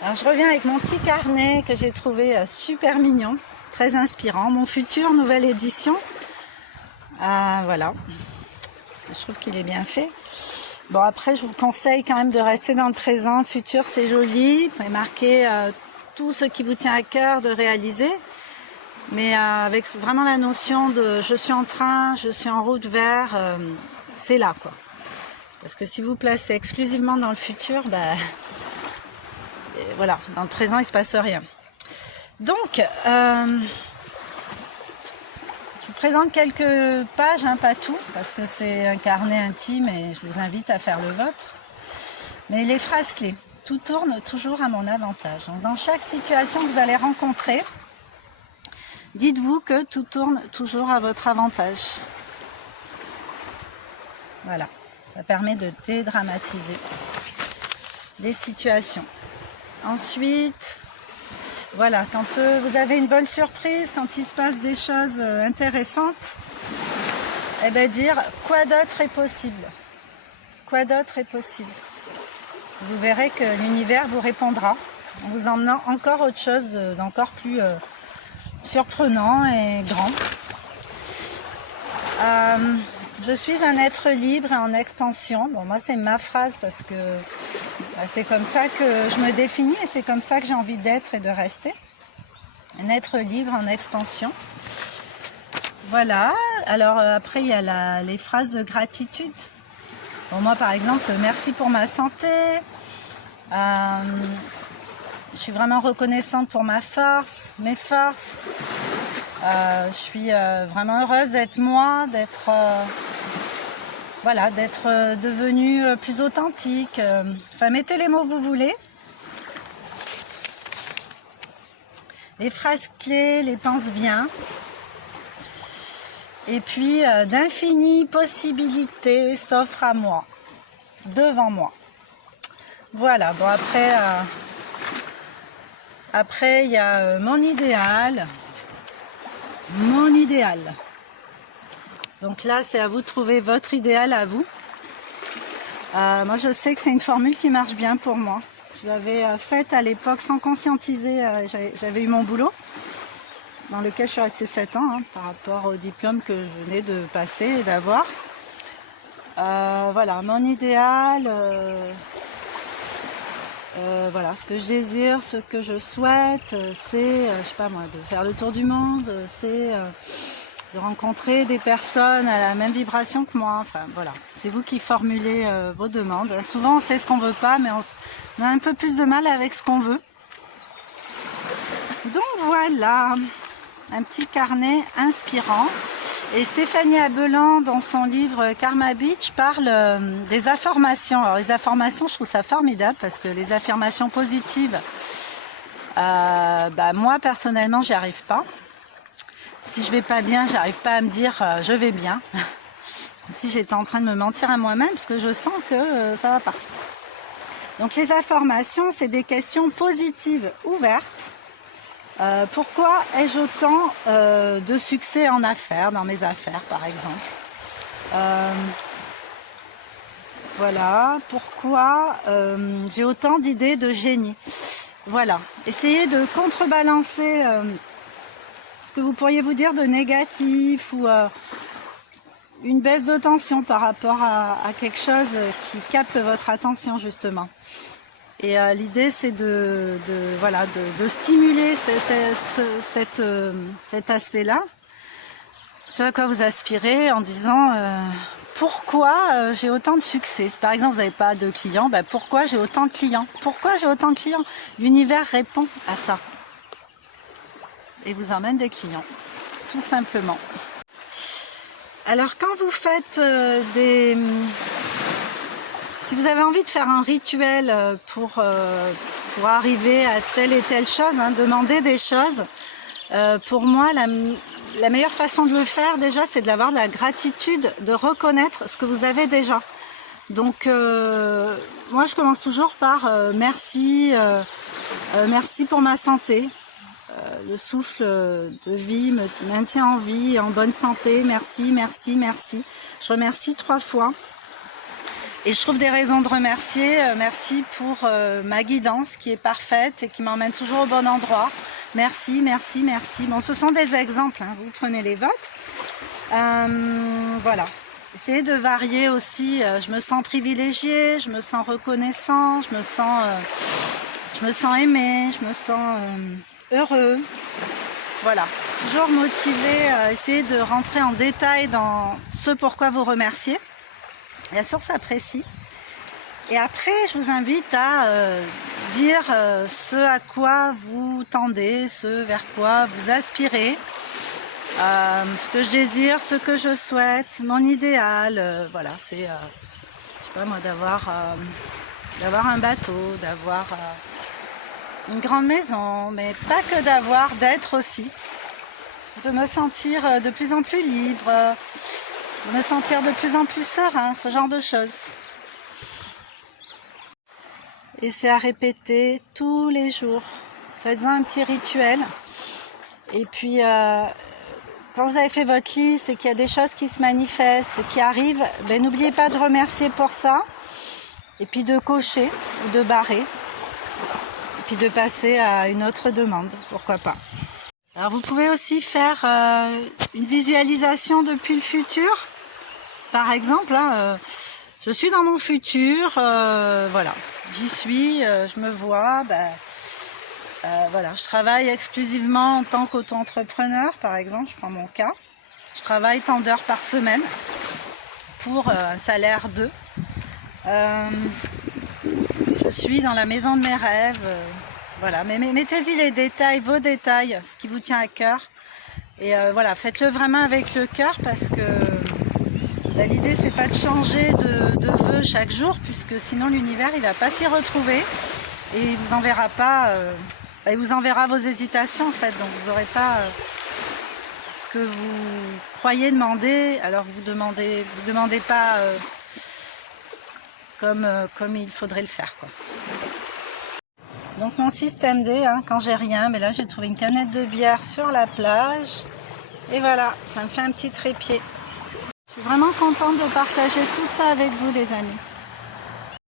Alors je reviens avec mon petit carnet que j'ai trouvé super mignon, très inspirant. Mon futur, nouvelle édition. Voilà, je trouve qu'il est bien fait. Bon, après je vous conseille quand même de rester dans le présent. Le futur c'est joli, vous pouvez marquer tout ce qui vous tient à cœur de réaliser. Mais avec vraiment la notion de je suis en train, je suis en route vers, c'est là quoi. Parce que si vous placez exclusivement dans le futur, voilà, dans le présent il ne se passe rien. Donc, je vous présente quelques pages, pas tout, parce que c'est un carnet intime et je vous invite à faire le vôtre. Mais les phrases clés, tout tourne toujours à mon avantage. Donc, dans chaque situation que vous allez rencontrer, dites-vous que tout tourne toujours à votre avantage. Voilà, ça permet de dédramatiser les situations. Ensuite, voilà, quand vous avez une bonne surprise, quand il se passe des choses intéressantes, dire quoi d'autre est possible. Quoi d'autre est possible. Vous verrez que l'univers vous répondra en vous emmenant encore autre chose d'encore plus surprenant et grand. Je suis un être libre et en expansion. Bon, moi c'est ma phrase parce que c'est comme ça que je me définis et c'est comme ça que j'ai envie d'être et de rester. Un être libre en expansion. Voilà. Alors après il y a les phrases de gratitude. Bon, moi par exemple, merci pour ma santé. Je suis vraiment reconnaissante pour ma force, mes forces. Je suis vraiment heureuse d'être moi, d'être devenue plus authentique. Enfin, mettez les mots que vous voulez. Les phrases clés, les pense bien. Et puis, d'infinies possibilités s'offrent à moi, devant moi. Voilà, bon après il y a mon idéal. Mon idéal. Donc là, c'est à vous de trouver votre idéal à vous. Moi, je sais que c'est une formule qui marche bien pour moi. Je l'avais faite à l'époque sans conscientiser. J'avais eu mon boulot, dans lequel je suis restée 7 ans, par rapport au diplôme que je venais de passer et d'avoir. Voilà, mon idéal... voilà, ce que je désire, ce que je souhaite, c'est, je sais pas moi, de faire le tour du monde, c'est de rencontrer des personnes à la même vibration que moi. Enfin, voilà, c'est vous qui formulez vos demandes. Souvent, on sait ce qu'on veut pas, mais on a un peu plus de mal avec ce qu'on veut. Donc voilà, un petit carnet inspirant. Et Stéphanie Abelan, dans son livre Karma Beach, parle des affirmations. Alors les affirmations, je trouve ça formidable parce que les affirmations positives, moi personnellement, j'y arrive pas. Si je vais pas bien, j'arrive pas à me dire je vais bien. Comme si j'étais en train de me mentir à moi-même parce que je sens que ça va pas. Donc les affirmations, c'est des questions positives ouvertes. Pourquoi ai-je autant de succès en affaires, dans mes affaires par exemple, voilà, pourquoi j'ai autant d'idées de génie. Voilà, essayez de contrebalancer ce que vous pourriez vous dire de négatif ou une baisse de tension par rapport à quelque chose qui capte votre attention justement. Et l'idée c'est de stimuler cet aspect-là, ce à quoi vous aspirez en disant pourquoi j'ai autant de succès. Si par exemple vous n'avez pas de clients, pourquoi j'ai autant de clients? Pourquoi j'ai autant de clients? L'univers répond à ça et vous emmène des clients, tout simplement. Alors quand vous faites si vous avez envie de faire un rituel pour arriver à telle et telle chose, demander des choses, pour moi, la meilleure façon de le faire déjà, c'est d'avoir de la gratitude, de reconnaître ce que vous avez déjà. Donc, moi, je commence toujours par merci pour ma santé. Le souffle de vie me maintient en vie, en bonne santé. Merci, merci, merci. Je remercie 3 fois. Et je trouve des raisons de remercier. Merci pour ma guidance qui est parfaite et qui m'emmène toujours au bon endroit. Merci, merci, merci. Bon, ce sont des exemples, hein, vous prenez les vôtres. Voilà. Essayez de varier aussi. Je me sens privilégiée, je me sens reconnaissant, je me sens aimé, je me sens heureux. Voilà. Toujours motivé à essayer de rentrer en détail dans ce pourquoi vous remerciez. Bien sûr, ça apprécie. Et après, je vous invite à dire ce à quoi vous tendez, ce vers quoi vous aspirez, ce que je désire, ce que je souhaite, mon idéal. Voilà, c'est, je sais pas moi, d'avoir un bateau, d'avoir une grande maison, mais pas que d'avoir, d'être aussi. De me sentir de plus en plus libre, de me sentir de plus en plus serein, ce genre de choses. Et c'est à répéter tous les jours. Faites-en un petit rituel. Et puis, quand vous avez fait votre liste et qu'il y a des choses qui se manifestent, qui arrivent, ben, n'oubliez pas de remercier pour ça. Et puis de cocher ou de barrer. Et puis de passer à une autre demande, pourquoi pas. Alors vous pouvez aussi faire une visualisation depuis le futur. Par exemple, hein, je suis dans mon futur, voilà, j'y suis, je me vois, voilà, je travaille exclusivement en tant qu'auto-entrepreneur, par exemple, je prends mon cas. Je travaille tant d'heures par semaine pour un salaire de. Je suis dans la maison de mes rêves. Voilà, mais mettez-y les détails, vos détails, ce qui vous tient à cœur. Et voilà, faites-le vraiment avec le cœur parce que l'idée c'est pas de changer de vœux chaque jour puisque sinon l'univers il va pas s'y retrouver et il vous enverra pas, il vous enverra vos hésitations en fait. Donc vous n'aurez pas ce que vous croyez demander. Alors vous demandez pas comme il faudrait le faire, quoi. Donc mon système D, hein, quand j'ai rien, mais là j'ai trouvé une canette de bière sur la plage. Et voilà, ça me fait un petit trépied. Je suis vraiment contente de partager tout ça avec vous les amis.